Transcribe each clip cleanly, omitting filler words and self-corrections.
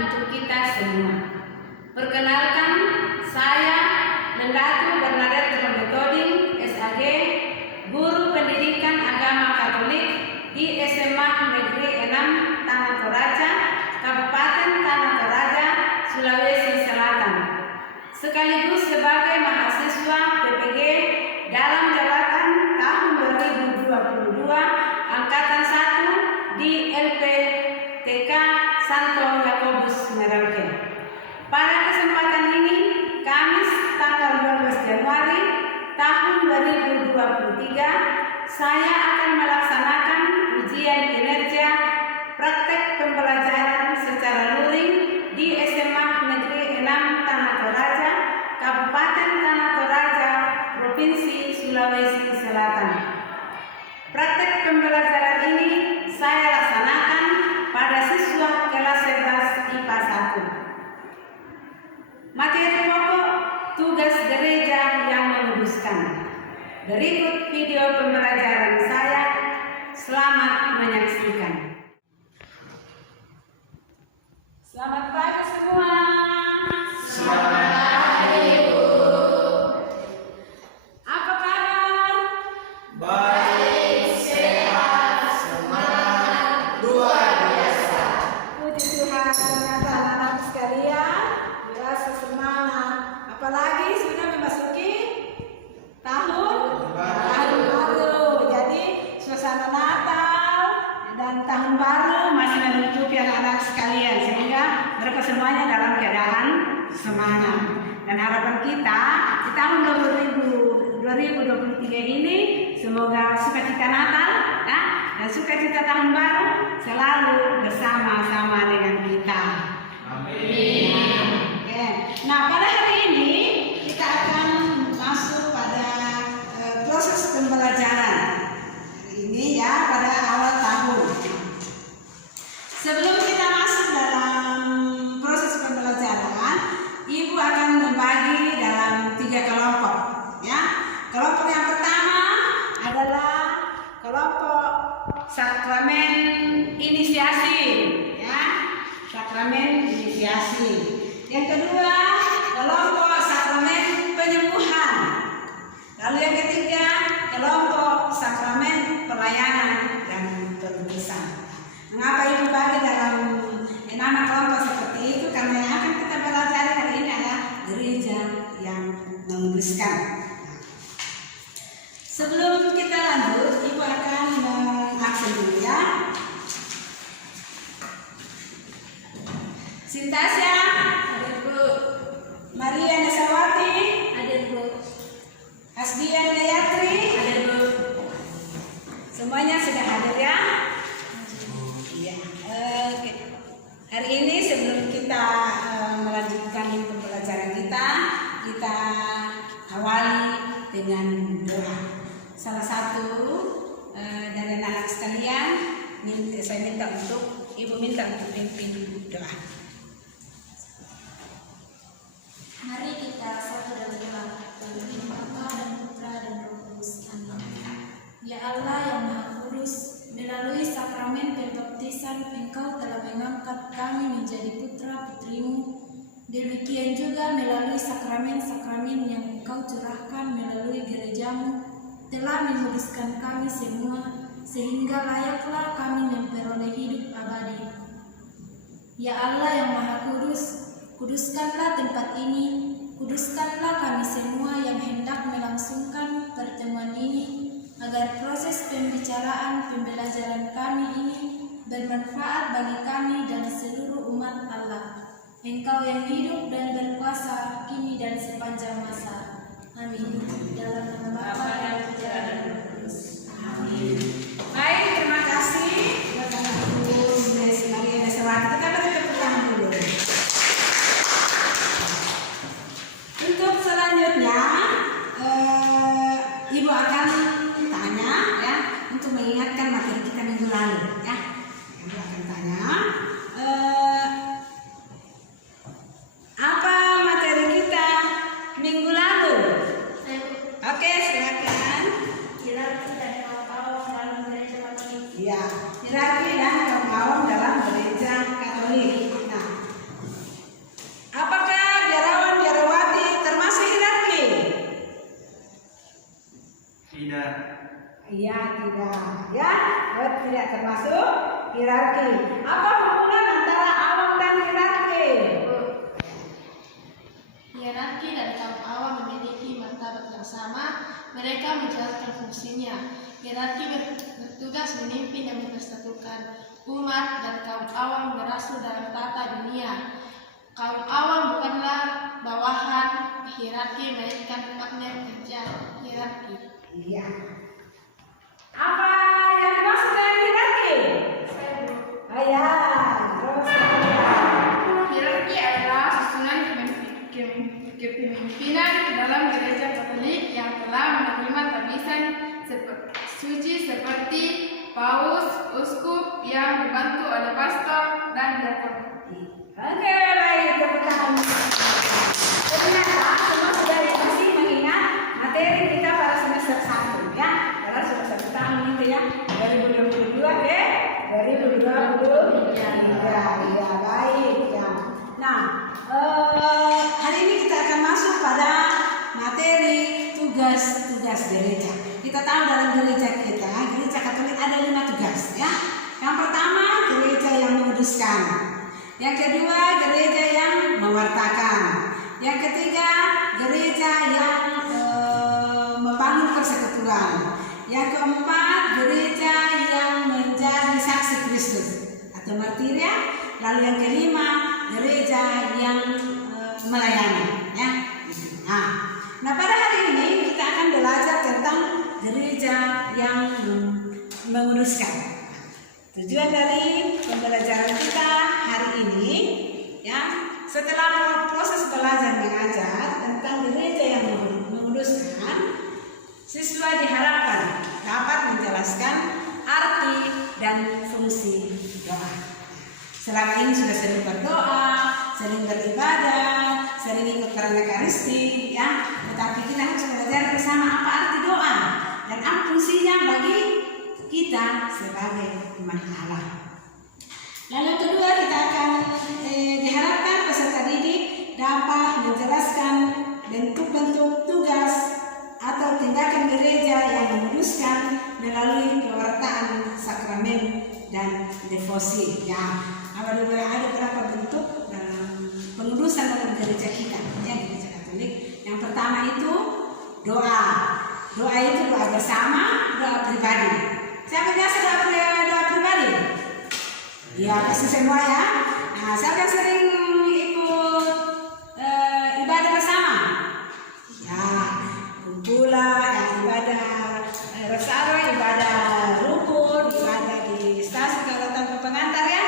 untuk kita semua. Perkenalkan, saya Mendatu Bernadette Trombetoding, SAG, Guru Pendidikan Agama Katolik di SMA Negeri 6 Tanah Toraja, Kabupaten Tanah Toraja, Sulawesi Selatan. Sekaligus sebagai mahasiswa PPG dalam jabatan tahun 2022 Angkatan 1 di LPTK Santo Yakobus Merauke. Pada kesempatan ini, Kamis tanggal 12 Januari tahun 2023, saya akan melaksanakan ujian kinerja praktek pembelajaran secara luring di SMA Negeri 6 Tanah Toraja, Kabupaten Tanah Toraja, Provinsi Sulawesi Selatan. Praktek pembelajaran ini saya laksanakan pada siswa kelas 11 IPA 1. Materi pokok tugas gereja yang menguduskan. Berikut video pembelajaran saya. Selamat menyaksikan. Selamat pagi semua. Selamat pagi, Ibu. Apa kabar? Baik, sehat, semangat, luar biasa. Puji Tuhan, ternyata anak-anak sekalian merasa semangat. Apalagi sudah memasuki tahun baru. Jadi suasana Natal dan tahun baru masih menutupi anak-anak sekalian, sehingga mereka semuanya dalam keadaan semangat. Dan harapan kita di tahun 2023 ini semoga sukacita Natal ya, dan sukacita tahun baru selalu bersama-sama dengan kita. Amin. Oke. Nah, pada hari ini kita akan masuk pada proses pembelajaran. Hari ini ya, pada awal tahun. Sebelum kita masuk dalam proses pembelajaran, Ibu akan membagi dalam 3 kelompok. Ya, kelompok yang pertama adalah kelompok sakramen inisiasi. Ya, sakramen inisiasi. Yang kedua, kelompok sakramen penyembuhan. Lalu yang ketiga, kelompok sakramen pelayanan dan penulisan. Mengapa Ibu bagi dalam 6 kelompok seperti itu? Karena yang akan kita belajar hari ini adalah gereja yang menguduskan. Sebelum kita lanjut, Ibu akan mengaksen dulu ya. Sintasya, hadir Bu. Maria Nasawati, hadir Bu. Asdian Gayatri, hadir Bu. Semuanya sudah hadir ya? Iya. Oke. Hari ini sebelum kita melanjutkan pembelajaran kita awali dengan doa. Salah satu dari anak sekalian, saya minta untuk Ibu minta untuk pimpin doa. Mari kita satu dalam doa. Bagi Bapa dan Putra dan Roh Kudus. Amin. Ya Allah yang Maha Kudus, melalui sakramen pembaptisan Engkau telah mengangkat kami menjadi putra-putrimu. Demikian juga melalui sakramen-sakramen yang Engkau curahkan melalui gerejamu telah menguduskan kami semua, sehingga layaklah kami memperoleh hidup abadi. Ya Allah yang Maha Kudus, kuduskanlah tempat ini, kuduskanlah kami semua yang hendak melangsungkan pertemuan ini, agar proses pembicaraan pembelajaran kami ini bermanfaat bagi kami dan seluruh umat Allah. Engkau yang hidup dan berkuasa kini dan sepanjang masa. Amin. Dalam nama Bapa dan Putra dan Roh Kudus. Amin. Baik, terima kasih kepada Ibu Maria Nasawati. Kita beri tepuk tangan dulu. Untuk selanjutnya, Ibu akan tanya ya, untuk mengingatkan materi kita minggu lalu ya. Ibu akan tanya apa materi kita minggu lalu. Oke, silakan. Kira kita tahu dalam gereja kami. Ya, termasuk hierarki. Apa hubungan antara awam dan hierarki? Hierarki dan kaum awam memiliki martabat yang sama. Mereka menjalankan fungsinya. Hierarki bertugas memimpin dan mempersatukan umat, dan kaum awam berasul dalam tata dunia. Kaum awam bukanlah bawahan hierarki, melainkan partner kerja hierarki. Iya. Apa yang dimaksud dengan hierarki? Oh ya, terus Hierarki adalah susunan kepemimpinan dalam gereja Katolik yang telah menerima tabisan suci seperti paus, uskup yang dibantu oleh pastor dan diakon. oke, baik, tepuk tangan. Ternyata semua sudah masih mengingat materi kita pada semester 1 ya. Karena sudah 1 tahun itu ya. 2022 deh. 2023. Iya, baik ya. Nah, hari ini kita akan masuk pada materi tugas-tugas gereja. Kita tahu dalam gereja kita, gereja Katolik ada 5 tugas ya. Yang pertama, gereja yang menguduskan. Yang kedua, gereja yang mewartakan. Yang ketiga, gereja yang membangun persekutuan. Yang keempat, gereja yang menjadi saksi Kristus atau martir ya. Lalu yang kelima, gereja yang melayani ya. Nah, pada hari ini kita akan belajar tentang gereja yang menguduskan. Tujuan dari pembelajaran kita hari ini ya, setelah proses belajar mengajar tentang gereja yang menguduskan, siswa diharapkan dapat menjelaskan arti dan fungsi doa. Selama ini sudah sering berdoa, sering beribadah, sering ikut perayaan Ekaristi ya, tetapi kita harus belajar bersama apa arti doa dan apa fungsinya bagi kita sebagai umat Allah. Lalu kedua, kita akan diharapkan peserta didik dapat menjelaskan bentuk-bentuk tugas atau tindakan gereja yang menguduskan melalui pewartaan sakramen dan devosi ya. Ada beberapa bentuk pengudusan dalam gereja kita ya, gereja Katolik. Yang pertama itu doa. Doa itu doa bersama, doa pribadi. Siapa biasa doa pribadi? Ya, pasti semua ya. Nah, siapa yang sering ikut ibadah bersama? Ya, kumpulan, ibadah bersama, ibadah rukun, ibadah di stasi kalau tanpa pengantar ya.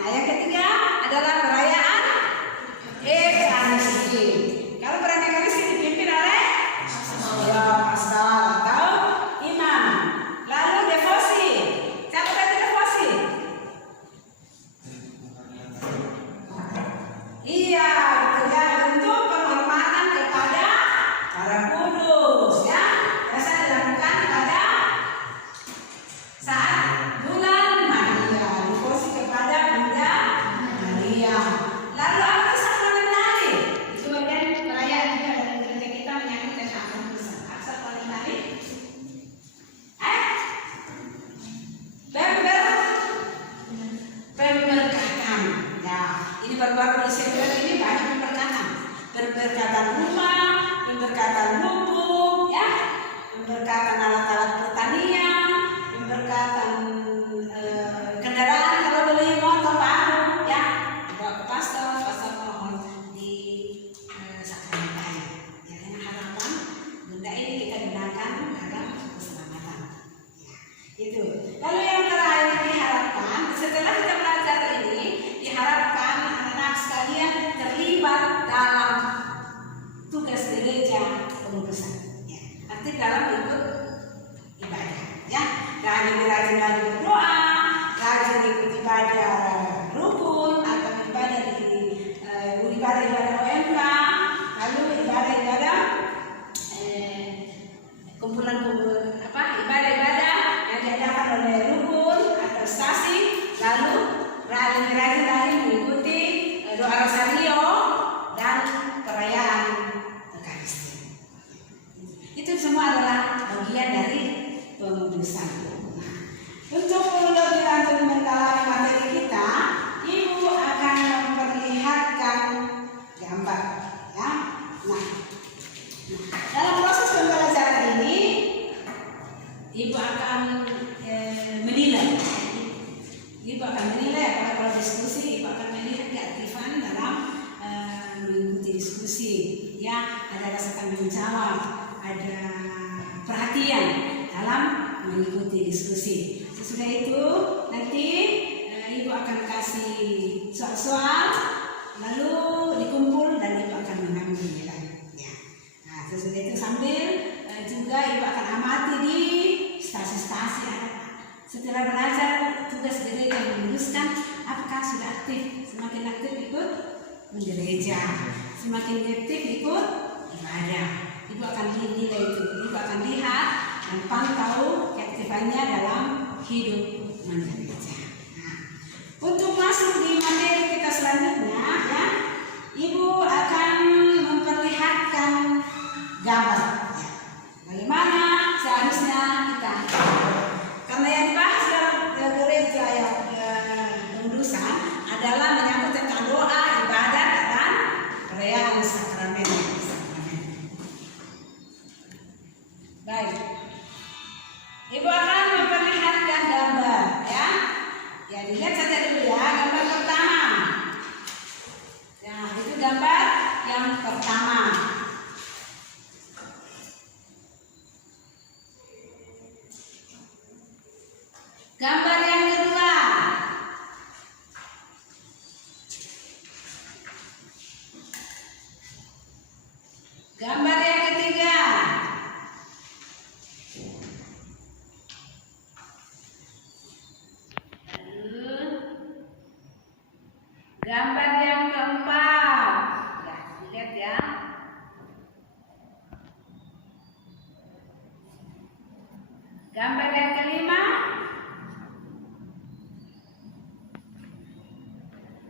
Nah, yang ketiga adalah perayaan Ekaristi. Kalau perayaan Ekaristi dipimpin oleh pastor atau imam. Lalu devosi. Siapa tadi devosi? Iya, betul ya, bentuk penghormatan kepada para kudus ya. Biasa dilakukan pada saat bulan Maria, devosi kepada Bunda Maria. Lalu apa itu sakramen tali? Itu bagian perayaan juga dalam gereja kita menyangkut tentang pengudusan. Sakramen tali? Pemberkatan. Ya, ini baru-baru di September ini banyak pemberkatan. Pemberkatan rumah, pemberkatan lubuk, ya, pemberkatan alat-alat pertanian, pemberkatan kendaraan kalau beli motor baru, ya, bawa ke pastor mohon di sakramen tali. Ya, dengan harapan benda ini kita gunakan dalam keselamatan. Ya, itu. Lalu yang terakhir diharapkan setelah kita belajar ini, diharapkan anak-anak sekalian terlibat dalam tugas gereja pengudusan. Ya, aktif dalam ikut ibadah. Ya, dan rajin-rajin berdoa. soal-soal, lalu dikumpul dan ibu akan mengambil nilai. Ya. Nah, sesudah itu sambil juga ibu akan amati di stasi-stasi anak. Setelah belajar tugas gereja memutuskan apakah sudah aktif. Semakin aktif ikut gereja, semakin aktif ikut ibadah. Ibu akan nilai itu, ibu akan lihat dan pantau keaktifannya dalam hidup mengereja. Nah, untuk masuk di materi kita selanjutnya, ya, ibu akan memperlihatkan gambar. Ya. Bagaimana seharusnya kita, karena yang dibahas dalam gereja yang pengudusan adalah menyangkut tentang doa, ibadat, dan perayaan sakramen. Baik, ibu akan memperlihatkan gambar, ya. Ya, dilihat saja dulu ya, gambar pertama. Ya, itu gambar yang pertama. Gambar yang kedua. Gambar yang ketiga. Gambar yang keempat. Ya, lihat ya. Gambar yang kelima.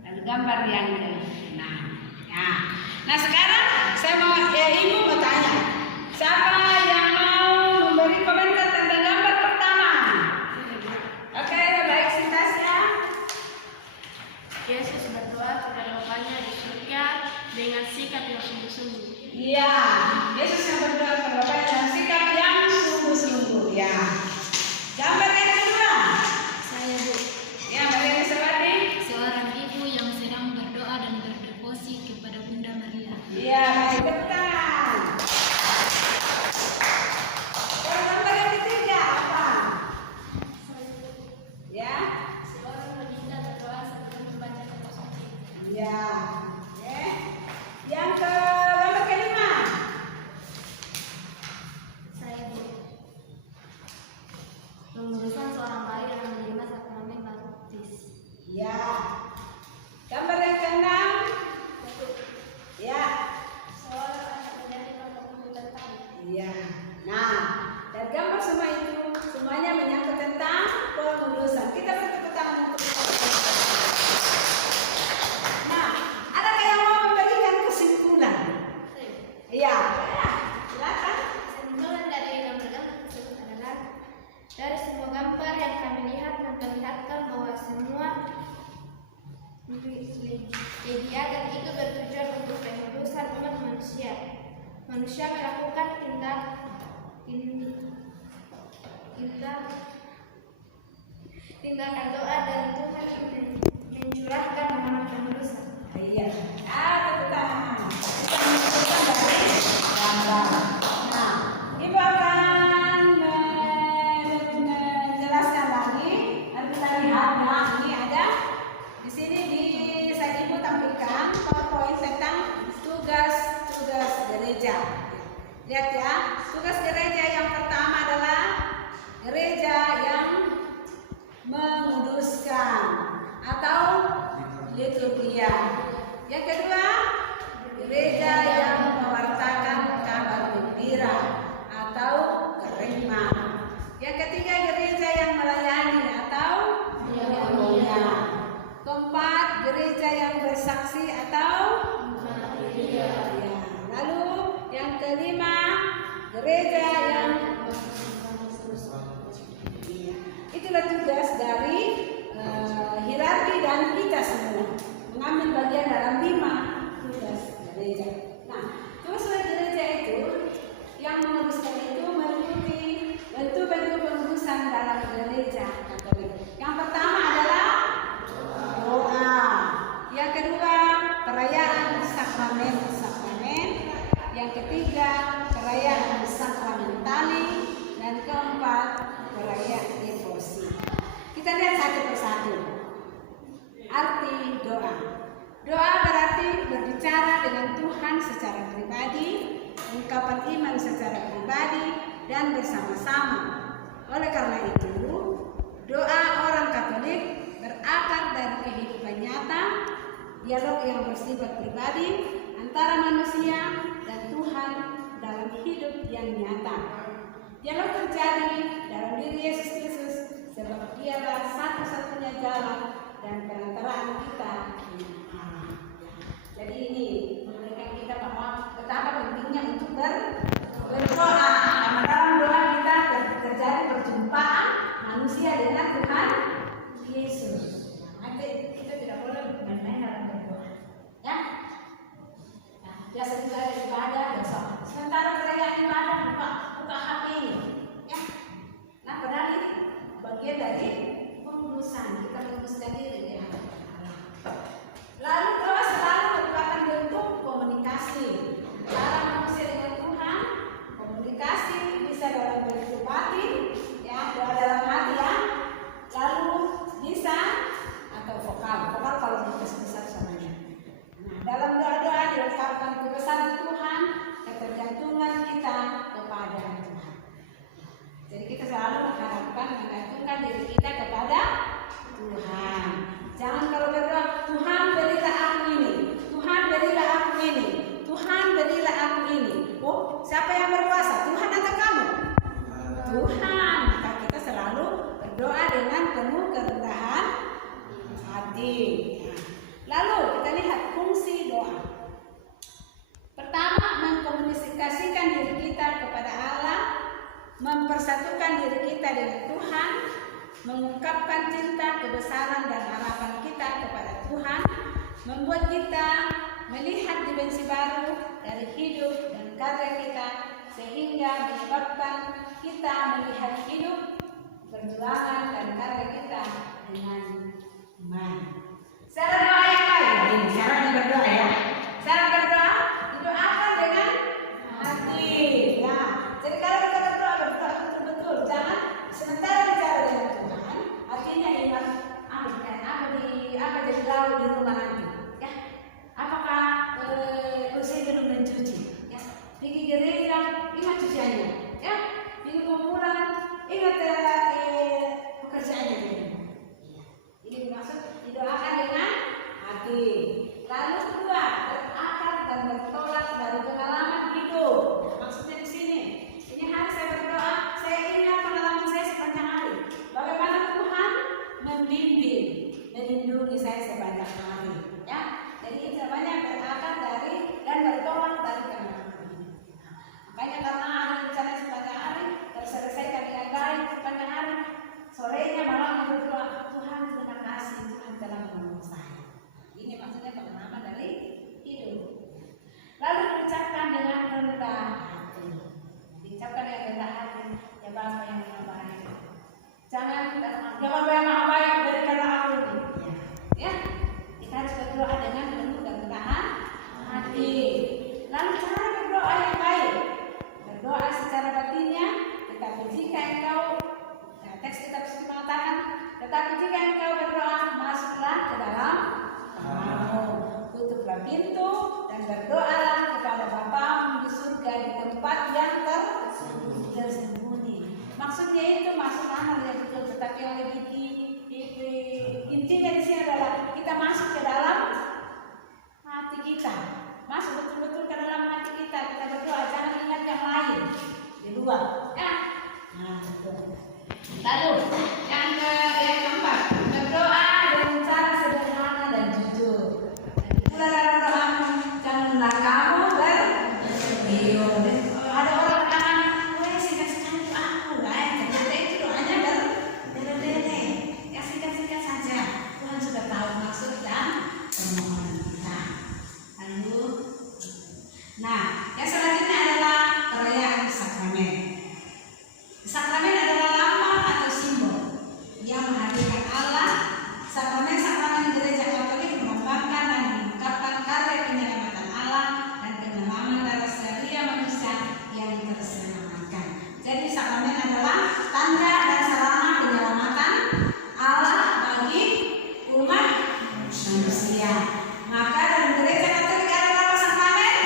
Dan gambar yang keenam. Nah, sekarang saya mau ibu mau tanya, siapa yang mau memberi komentar tentang gambar pertama? Oke, baik, Sintasya. Yesus berdoa kepada Bapaknya di surga dengan sikap yang sungguh-sungguh. Iya, Yesus yang berdoa kepada Bapaknya dengan sikap yang sungguh-sungguh. Ya. Gambar yang kedua. Saya, Bu, Ya, Maria Nisawati. seorang ibu yang sedang berdoa dan berdevosi kepada Bunda Maria. Iya, baik, betul. Kalau gambar yang ketiga apa? Ya. Seorang wanita berdoa sebelum membaca posisi. Iya. Oke. Yang ke gambar kelima. Saya, Bu, pengurusan seorang bayi yang menerima sakramen baptis. Ya. Gambar yang keenam. Ya. Seorang anak menjadi pembangun tentang. Iya. Nah, dan gambar semua itu semuanya menyangkut tentang pengudusan. Kita bertepuk tangan untuk Nah, adakah yang mau memberikan kesimpulan? Iya. Ya, silakan. Kesimpulan dari gambar-gambar tersebut adalah dari semua gambar yang kami lihat memperlihatkan bahwa semua kegiatan itu bertujuan untuk pengudusan umat manusia. Manusia melakukan tindakan doa dan Tuhan mencurahkan amanah pengudusan. Iya. Tepuk tangan. Kita menunjukkan dari gambar. Nah, ibu akan menjelaskan lagi. Nanti kita lihat. Nah, ini ada di sini saya ibu tampilkan PowerPoint tentang tugas gereja. Lihat ya, tugas gereja yang pertama adalah gereja yang menguduskan atau liturgia. Yang kedua, gereja yang mewartakan kabar gembira atau kerema. Yang ketiga, gereja yang melayani atau diakonia. Keempat, gereja yang bersaksi atau ya. Lalu yang kelima, gereja yang itulah tugas dari hierarki dan kita semua mengambil bagian dalam 5 tugas gereja. Nah, tugas gereja itu yang menguruskan itu meliputi bentuk-bentuk pengurusan dalam gereja Katolik. Yang pertama adalah doa. Yang kedua, perayaan sakramen. Yang ketiga, perayaan sakramentali. Dan keempat, perayaan devosi. Kita lihat satu persatu. Arti Tuhan secara pribadi, ungkapan iman secara pribadi, dan bersama-sama. Oleh karena itu, doa orang Katolik berakar dari kehidupan nyata, dialog yang bersifat pribadi antara manusia dan Tuhan dalam hidup yang nyata. Dialog terjadi dalam diri Yesus Kristus sebab Dialah satu-satunya jalan dan perantaraan kita dengan Allah. Jadi ini memberikan kita bahwa betapa pentingnya untuk berdoa. Dalam doa kita terjadi perjumpaan manusia dengan Tuhan Yesus. Nanti kita tidak boleh main-main dalam berdoa. Ya. Nah, biasa juga ada ibadah besok. Sementara mereka ibadah buka HP ini. Ya. Nah, padahal ini bagian dari pengurusan kita menguruskan diri ya. Lalu doa selalu merupakan bentuk komunikasi antara manusia dengan Tuhan. Komunikasi bisa dalam bentuk batin, ya, doa dalam hati ya. Lalu bisa atau vokal kalau besar samanya. Nah, dalam doa-doa diungkapkan kebesaran Tuhan, ketergantungan kita kepada Tuhan. Jadi kita selalu mengharapkan menggantungkan diri kita kepada Tuhan. Jangan kalau berdoa, Tuhan berilah aku ini, Tuhan berilah aku ini, Tuhan berilah aku ini. Oh, siapa yang berkuasa? Tuhan atau kamu? Tuhan. Maka kita selalu berdoa dengan penuh kerendahan hati. Lalu kita lihat fungsi doa. Pertama, mengkomunikasikan diri kita kepada Allah, mempersatukan diri kita dengan Tuhan, mengungkapkan cinta, kebesaran, dan harapan kita kepada Tuhan, membuat kita melihat dimensi baru dari hidup dan karya kita, sehingga menyebabkan kita melihat hidup, perjuangan, dan karya kita dengan iman. Cara doa yang baik, caranya berdoa ya. Cara berdoa didoakan dengan hati. Ya, jadi kalau kita berdoa betul-betul, jangan sementara bicara dengan Tuhan, artinya ingat apa jadi lalu di rumah nanti. Ya, apakah saya belum mencuci? Ya, pergi gereja ingat cuciannya. Ya, pergi kumpulan ingat pekerjaannya. Ini dimaksud didoakan dengan hati. Lalu kedua, berakar dan bertolak dari pengalaman hidup. Maksudnya di sini, ini hari saya berdoa, saya ingat pengalaman saya sepanjang hari. Bagaimana Tuhan membimbing, melindungi saya sepanjang hari. Ya, jadi itu namanya berakar dari dan bertolak dari pengalaman hidup. Makanya karena ada rencana sepanjang hari terselesaikan dengan baik sepanjang hari, sorenya malam berdoa, Tuhan terima kasih, Tuhan telah menolong saya. Ini maksudnya pengalaman dari hidup. Lalu diucapkan dengan rendah hati. Diucapkan dengan rendah hati, ya Bapak yang maha baik. Jangan Bapak yang maha baik berikanlah aku ini. Ya, kita harus berdoa dengan penuh kerendahan hati. Lalu cara berdoa yang baik, berdoa secara batinnya, tetapi jika engkau teks kitab suci mengatakan, tetapi jika engkau berdoa, masuklah ke dalam kamarmu, tutuplah pintu dan berdoalah kepada Bapamu di surga di tempat yang tersembunyi. Maksudnya itu masuk kamar ya betul, tetapi yang lebih intinya di sini adalah kita masuk ke dalam hati kita, masuk betul-betul ke dalam hati kita. Kita berdoa, jangan ingat yang lain di luar. Ya, nah betul. Lalu yang keempat, berdoa dengan cara sederhana dan jujur. Dalam doamu janganlah kamu berlebihan. Ada orang katakan, "Wah, singkat-singkat itu aku, ternyata itu doanya berdele. Ya singkat-singkat saja. Tuhan sudah tahu maksud dan permohonan kita." Lalu, nah, yang selanjutnya adalah perayaan sakramen. Sakramen adalah lambang atau simbol yang menghadirkan Allah. Sakramen-sakramen gereja Katolik melambangkan dan mengungkapkan karya penyelamatan Allah dan penyelaman darah selia manusia yang terselamatkan. Jadi sakramen adalah tanda dan sarana penyelamatan Allah bagi umat manusia. Maka dalam gereja Katolik ada berapa sakramen?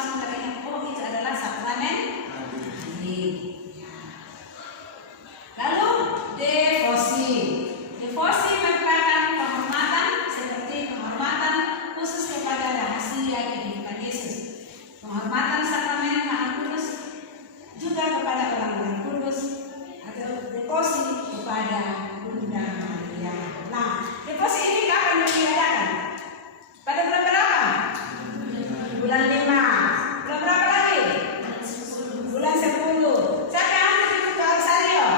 langsung teringat, oh itu adalah sakramen mandi. Lalu devosi. Devosi merupakan penghormatan seperti penghormatan khusus kepada rahasia kehidupan Yesus, penghormatan sakramen Maha Kudus, juga kepada orang-orang kudus, atau devosi kepada Bunda Maria. Nah, devosi ini kapan diadakan? Pada bulan berapa? Bulan 5. Bulan berapa lagi? Bulan 10. Siapa yang harus ikut ke Rosario?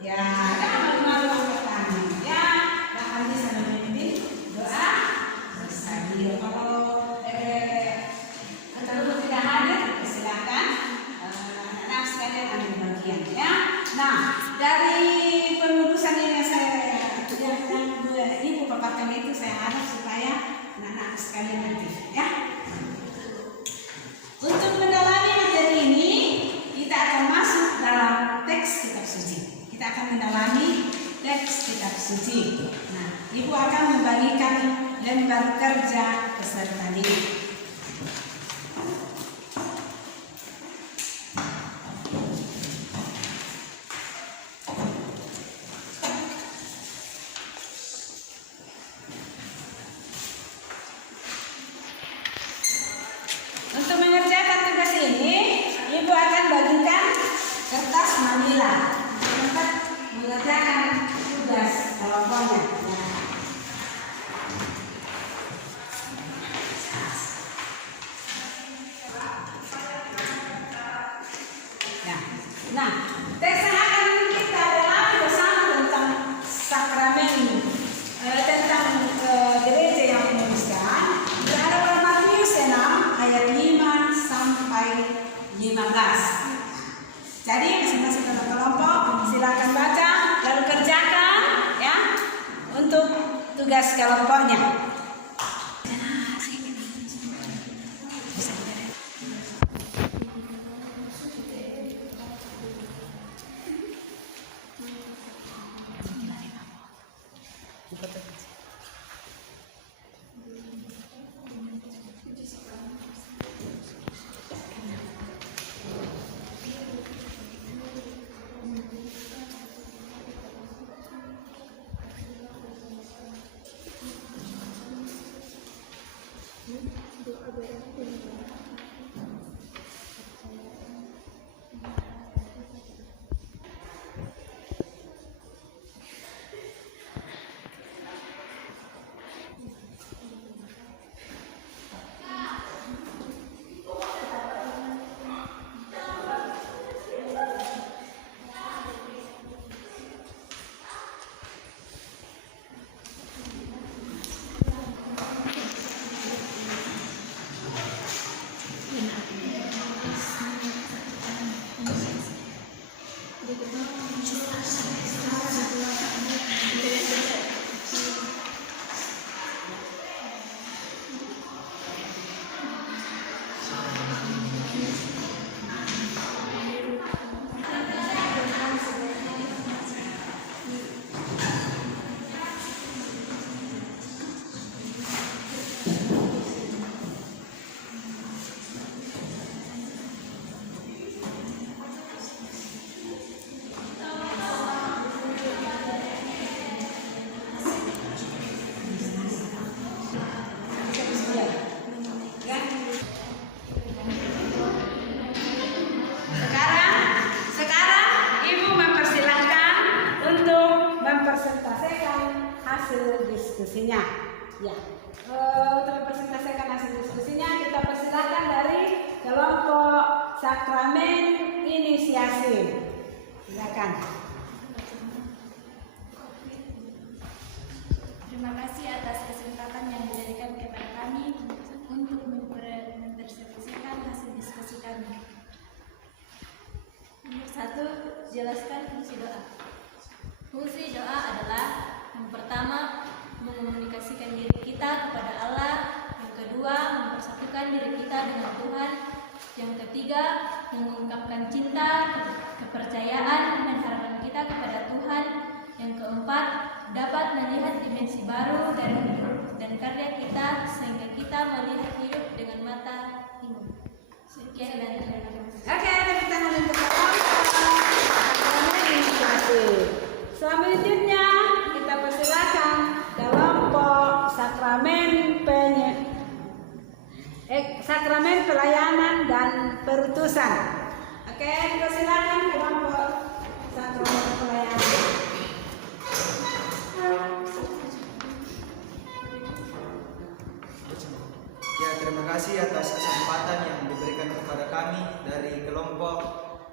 Ya, jangan malu-malu angkat tangan. Ya, bahkan bisa memimpin doa Rosario. Kalau tidak hadir, silakan anak-anak sekalian ambil bagian. Ya. Nah, dari pengurusan ini yang Ibu paparkan itu saya harap supaya anak-anak sekalian aktif. Ya. Untuk mendalami materi ini, kita akan masuk dalam teks kitab suci. Kita akan mendalami teks kitab suci. Nah, Ibu akan membagikan lembar kerja peserta didik. Untuk mengerjakan tugas ini, Ibu akan bagikan kertas manila untuk mengerjakan tugas kelompoknya. Ya. Nah, teks yang akan kita dalami bersama tentang sakramen, tentang gereja yang menguduskan, berada pada Matius 6 ayat 5 sampai 15. Jadi masing-masing kelompok silakan baca lalu kerjakan ya untuk tugas kelompoknya. Diskusinya, ya. Untuk mempresentasikan hasil diskusinya, kita persilakan dari kelompok sakramen inisiasi. Silakan. Terima kasih atas kesempatan yang diberikan kepada kami untuk mempresentasikan hasil diskusi kami. Nomor 1, jelaskan fungsi doa. Fungsi doa adalah yang pertama, mengkomunikasikan diri kita kepada Allah. Yang kedua, mempersatukan diri kita dengan Tuhan. Yang ketiga, mengungkapkan cinta, kepercayaan, dan harapan kita kepada Tuhan. Yang keempat, dapat melihat dimensi baru dari hidup dan karya kita sehingga kita melihat hidup Sekian dan terima kasih. Oke, tepuk tangan untuk kelompok sakramen inisiasi. Selanjutnya kita persilakan kelompok sakramen pelayanan dan perutusan. Oke, dipersilakan kelompok sakramen pelayanan. Ya, terima kasih atas kesempatan yang diberikan kepada kami dari kelompok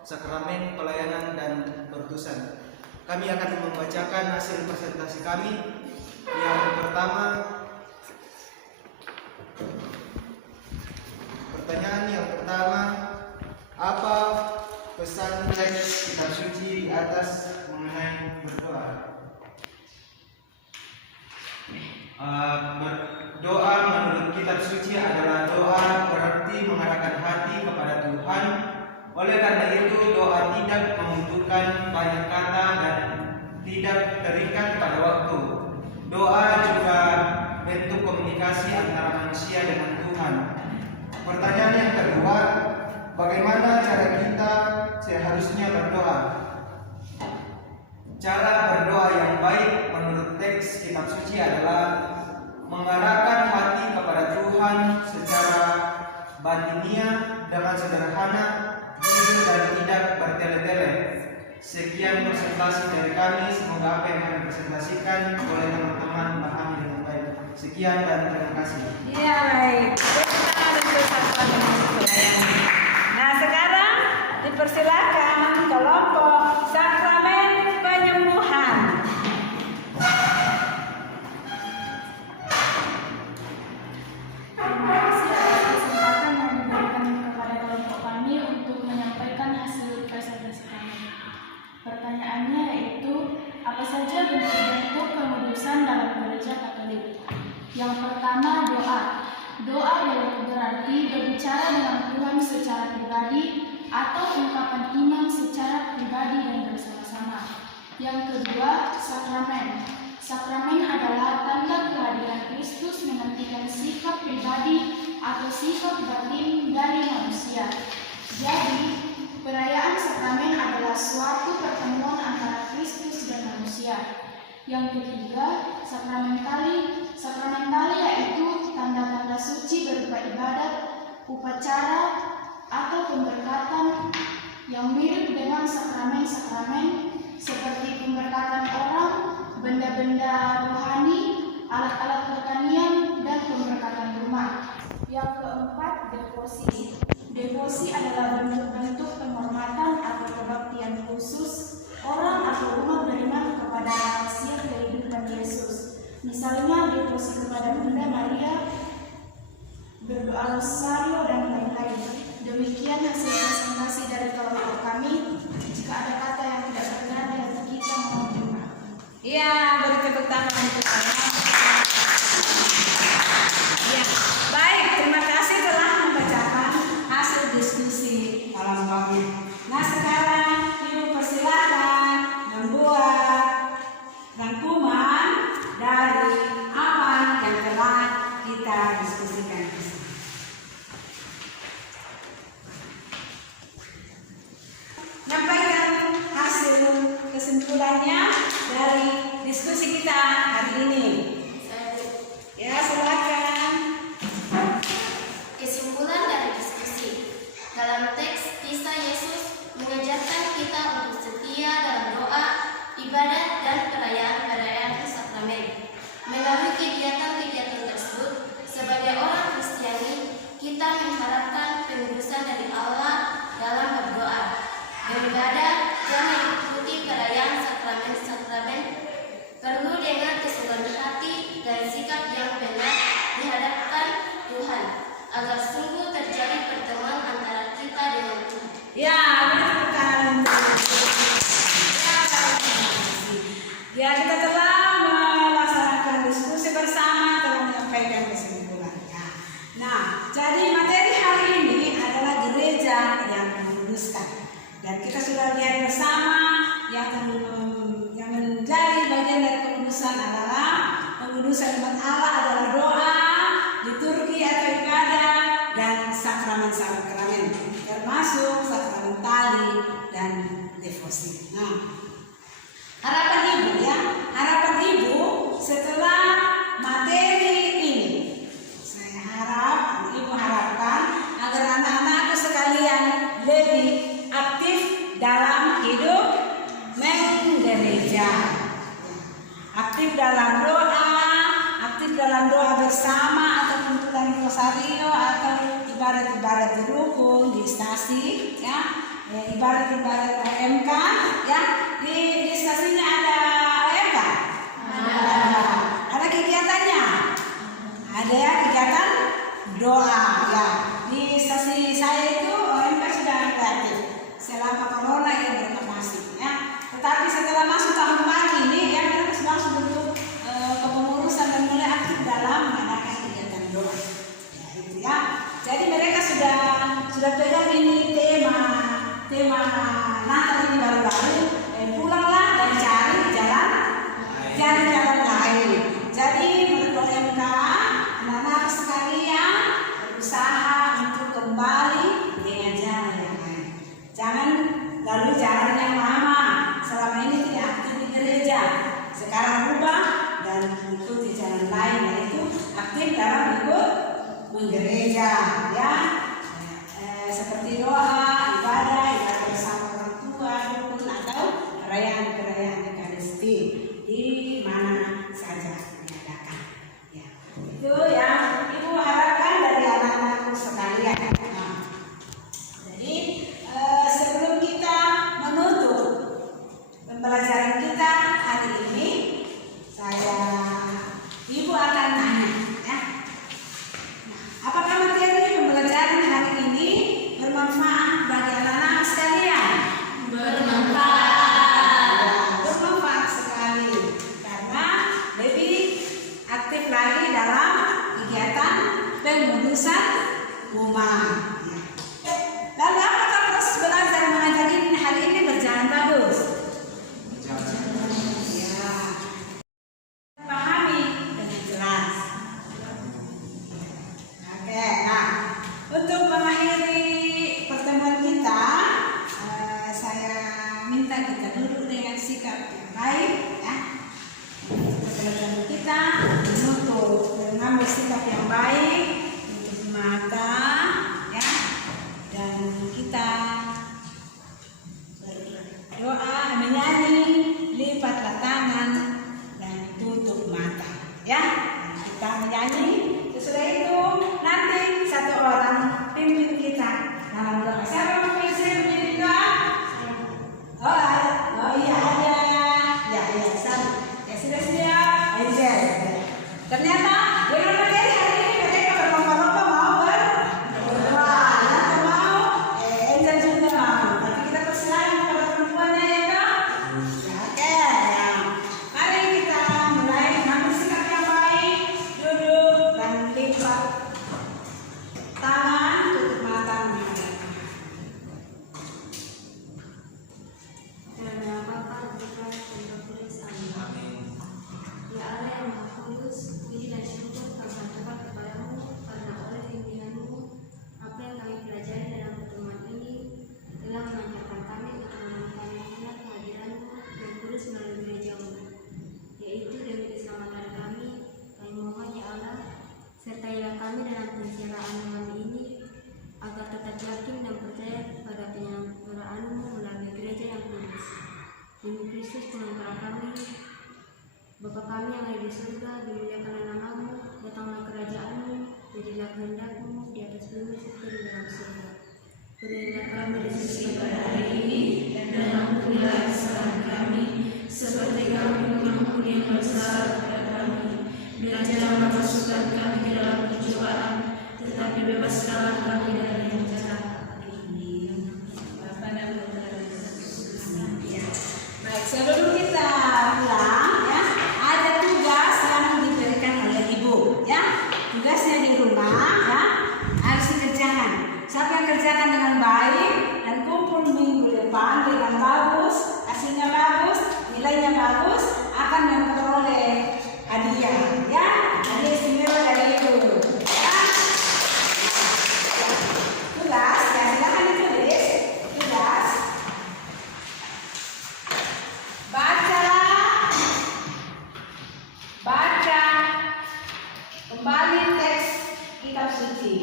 sakramen pelayanan dan perutusan. Kami akan membacakan hasil presentasi kami. Yang pertama, pertanyaan yang pertama, apa pesan teks kitab suci di atas mengenai berdoa? Doa menurut kitab suci adalah doa berarti mengarahkan hati kepada Tuhan. Oleh karena itu, doa tidak membutuhkan banyak kata dan tidak terikat pada waktu. Doa juga bentuk komunikasi antara manusia dengan Tuhan. Pertanyaan yang kedua, bagaimana cara kita seharusnya berdoa? Cara berdoa yang baik menurut teks kitab suci adalah mengarahkan hati kepada Tuhan secara batiniah dengan sederhana, jujur dan tidak bertele-tele. Sekian presentasi dari kami, semoga apa yang kami presentasikan boleh teman-teman pahami dengan baik. Sekian dan terima kasih. Iya, baik. Nah, sekarang dipersilakan kelompok sakramen penyembuhan. Terima kasih atas kesempatan yang diberikan kepada kelompok kami untuk menyampaikan hasil presentasi kami. Pertanyaannya yaitu, apa saja bentuk-bentuk pengudusan dalam gereja Katolik? Yang pertama, doa. Doa berarti berbicara dengan Tuhan secara pribadi atau ungkapan iman secara pribadi dan bersama-sama. Yang kedua, sakramen. Sakramen adalah tanda kehadiran Kristus menantikan sikap pribadi atau sikap batin dari manusia. Jadi, perayaan sakramen adalah suatu pertemuan antara Kristus dan manusia. Yang ketiga, sakramentali. Sakramentali yaitu tanda-tanda suci berupa ibadat, upacara, atau pemberkatan yang mirip dengan sakramen-sakramen seperti pemberkatan orang, benda-benda rohani, alat-alat pertanian, dan pemberkatan rumah. Yang keempat, devosi. Devosi adalah bentuk-bentuk penghormatan atau kebaktian khusus orang atau umat beriman kepada rahasia kehidupan Yesus. Misalnya devosi kepada Bunda Maria, berdoa rosario, dan lain-lain. Demikian hasil presentasi dari kelompok kami. Jika ada kata yang tidak benar di hati kita, mohon dimaafkan. Iya, beri tepuk tangan untuk saya. Ya, baik, terima kasih telah membacakan hasil diskusi malam kami. Nah, sekarang Ibu persilakan membuat rangkuman dari apa yang telah kita diskusikan. Nyampaikan hasil kesimpulannya dari diskusi kita hari ini. Ya, silakan. Kesimpulan dari diskusi. Dalam teks kisah Yesus mengajarkan kita untuk setia dalam doa, ibadat, dan perayaan-perayaan sakramen. Melalui kegiatan-kegiatan tersebut, sebagai orang Gusti. Nah, harapan ibu ya, harapan ibu setelah materi ini, saya harap, ibu harapkan agar anak-anakku sekalian lebih aktif dalam hidup menggereja, aktif dalam doa bersama ataupun pulang rosario atau ibadat-ibadat dirukun di stasi ya, ibadat-ibadat OMK ya. Di stasinya ada OMK? Ada kegiatannya? Ada ya, kegiatan doa ya. Di stasi saya itu OMK sudah aktif selama corona ya, mereka masih ya. Tetapi setelah masuk tahun baru ini ya, mereka sudah langsung bentuk kepengurusan dan mulai aktif dalam mengadakan kegiatan doa ya, itu ya. Jadi mereka sudah pegang ini tema Natal ini baru-baru, pulanglah dan cari jalan lain. Jadi menurut OMK, anak-anak sekalian berusaha untuk kembali dengan jalan yang lain. Jangan lalu jalan yang lama, selama ini tidak aktif di gereja, sekarang berubah dan mengikuti jalan lain, yaitu aktif dalam ikut menggereja ya. Seperti doa, ibadah bersama orang tua, rukun atau perayaan-perayaan Ekaristi di mana saja diadakan. Ya, itu yang ibu harapkan dari anak-anakku sekalian. Nah, jadi sebelum kita menutup pembelajaran kita hari ini, ibu akan tanya ya. Nah, apakah materi pembelajaran hari ini bermanfaat bagi anak-anak sekalian? Bermanfaat sekali, karena lebih aktif lagi dalam kegiatan pengurusan umat. Lalu apakah proses belajar mengajar ini hari ini berjalan bagus? Ya. Pahami dengan jelas. Oke, nah untuk mengakhiri pertemuan kita, saya minta kita duduk dengan sikap yang baik ya. Pertemuan kita menutup mengambil sikap yang baik, tutup mata ya, dan kita berdoa, menyanyi, lipatlah tangan dan tutup mata ya. Kita menyanyi, sesudah itu nanti satu orang pimpin kita dalam doa. Siapa yang bisa pimpin doa? Oh iya ada. Ya sama. Ya sudah siap. Angel. Ternyata dengan materi hari ini mereka berlomba-lomba mau berdoa. Yang mau Angel juga mau. Tapi kita persilakan kepada perempuannya ya kak. Ya, oke. Ya. Mari kita mulai mengambil sikap yang baik, duduk dan lipat tangan, tutup mata menghadap. Dalam nama Bapa dan Putra dan Roh Kudus. Amin. Ya Allah yang Maha Kudus, puji dan syukur kami aturkan kepadamu karena oleh bimbinganmu apa yang kami pelajari dalam pertemuan ini telah mengajarkan kami untuk menemukan mengenal kehadiranmu yang kudus melalui gerejamu, yaitu demi keselamatan kami. Kami mohon ya Allah, sertailah kami dalam penyelenggaraan malam ini agar tetap yakin dan percaya pada penyelenggaraanmu melalui gereja yang kudus. Demi Kristus pengantara kami, Bapa kami yang ada di surga, dimuliakanlah namamu, datanglah kerajaanmu, jadilah kehendakmu di atas bumi seperti di dalam surga. Berilah kami rezeki pada hari ini, dan ampunilah kesalahan kami, seperti kami mengampuni yang bersalah kepada kami. Dan janganlah masukkan kami ke dalam pencobaan, tetapi bebaskanlah kami dari yang jahat. Bapa dan Putra dan Roh Kudus. Amin. Baik, sebelum kita pulang ya, ada tugas yang diberikan oleh ibu ya. Tugasnya di rumah ya, harus dikerjakan. Siapa yang kerjakan dengan baik dan kumpul minggu depan dengan bagus, hasilnya bagus, nilainya bagus, akan memperoleh hadiah ya, hadiah istimewa dari ibu ya. Tugas ya, silakan ditulis tugas. suci.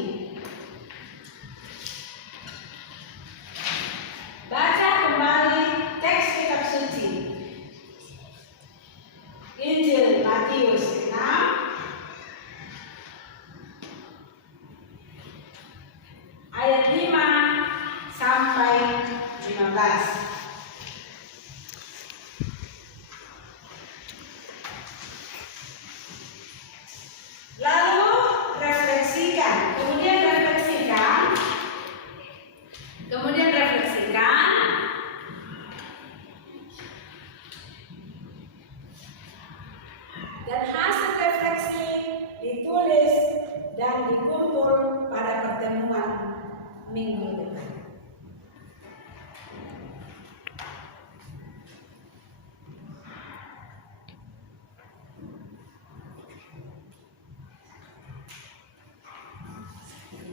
Baca kembali teks kitab suci. Injil Matius 6 ayat 5 sampai 15. Lalu refleksikan, kemudian refleksikan, dan hasil refleksi ditulis dan dikumpul pada pertemuan minggu depan.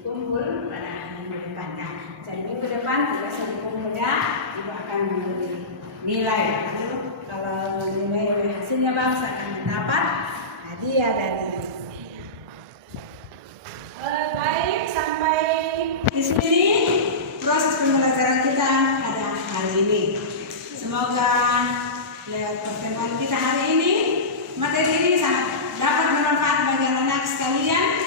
Kumpul pada minggu depan. Nah, jadi minggu depan tugasnya kumpulnya ibu akan memberi nilai. Kalau nilai hasilnya bangsa akan mendapat hadiah dari ibu. Baik, sampai di sini proses pembelajaran kita pada hari ini. Semoga lewat pertemuan kita hari ini materi ini sangat dapat bermanfaat bagi anak-anak sekalian.